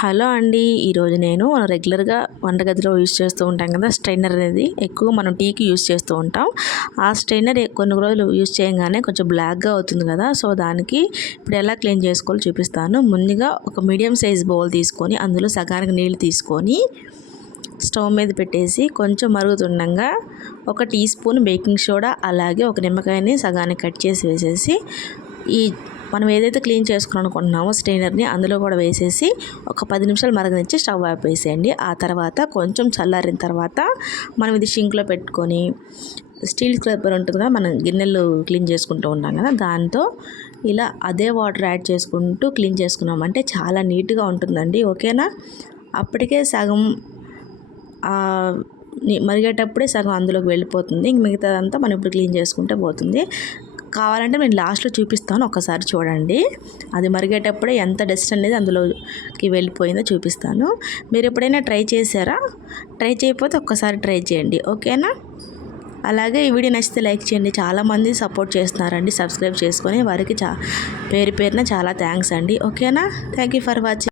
Hello అండి ఈరోజు నేను రెగ్యులర్గా వంటగదిలో యూస్ చేస్తూ ఉంటాం కదా స్ట్రైనర్ అనేది ఎక్కువ మనం టీకి యూస్ చేస్తూ ఉంటాం. ఆ స్ట్రైనర్ కొన్ని రోజులు యూస్ చేయగానే కొంచెం బ్లాక్గా అవుతుంది కదా సో దానికి ఇప్పుడు ఎలా క్లీన్ చేసుకోవాలో చూపిస్తాను. ముందుగా ఒక మీడియం సైజ్ బౌల్ తీసుకొని అందులో సగానికి నీళ్ళు తీసుకొని స్టవ్ మీద పెట్టేసి కొంచెం మరుగుతుండగా ఒక టీ స్పూన్ బేకింగ్ సోడా అలాగే ఒక నిమ్మకాయని సగానికి కట్ చేసి వేసేసి ఈ మనం ఏదైతే క్లీన్ చేసుకుని అనుకుంటున్నామో స్ట్రైనర్ని అందులో కూడా వేసేసి ఒక పది నిమిషాలు మరగనిచ్చి స్టవ్ ఆపేసేయండి ఆ తర్వాత కొంచెం చల్లారిన తర్వాత మనం ఇది షింక్లో పెట్టుకొని స్టీల్ స్క్రబ్బర్ ఉంటుంది కదా మనం గిన్నెలు క్లీన్ చేసుకుంటూ ఉంటాం కదా దాంతో ఇలా అదే వాటర్ యాడ్ చేసుకుంటూ క్లీన్ చేసుకున్నామంటే చాలా నీట్గా ఉంటుందండి. ఓకేనా? అప్పటికే సగం మరిగేటప్పుడే సగం అందులోకి వెళ్ళిపోతుంది. ఇంక మిగతాదంతా మనం ఇప్పుడు క్లీన్ చేసుకుంటే పోతుంది. కావాలంటే నేను లాస్ట్లో చూపిస్తాను ఒకసారి చూడండి. అది మరిగేటప్పుడే ఎంత డస్ట్ అనేది అందులోకి వెళ్ళిపోయిందో చూపిస్తాను. మీరు ఎప్పుడైనా ట్రై చేశారా? ట్రై చేయకపోతే ఒక్కసారి ట్రై చేయండి ఓకేనా? అలాగే ఈ వీడియో నచ్చితే లైక్ చేయండి. చాలామంది సపోర్ట్ చేస్తున్నారండి సబ్స్క్రైబ్ చేసుకొని. వారికి చా పేరు పేరున చాలా థ్యాంక్స్ అండి ఓకేనా? Thank you for watching.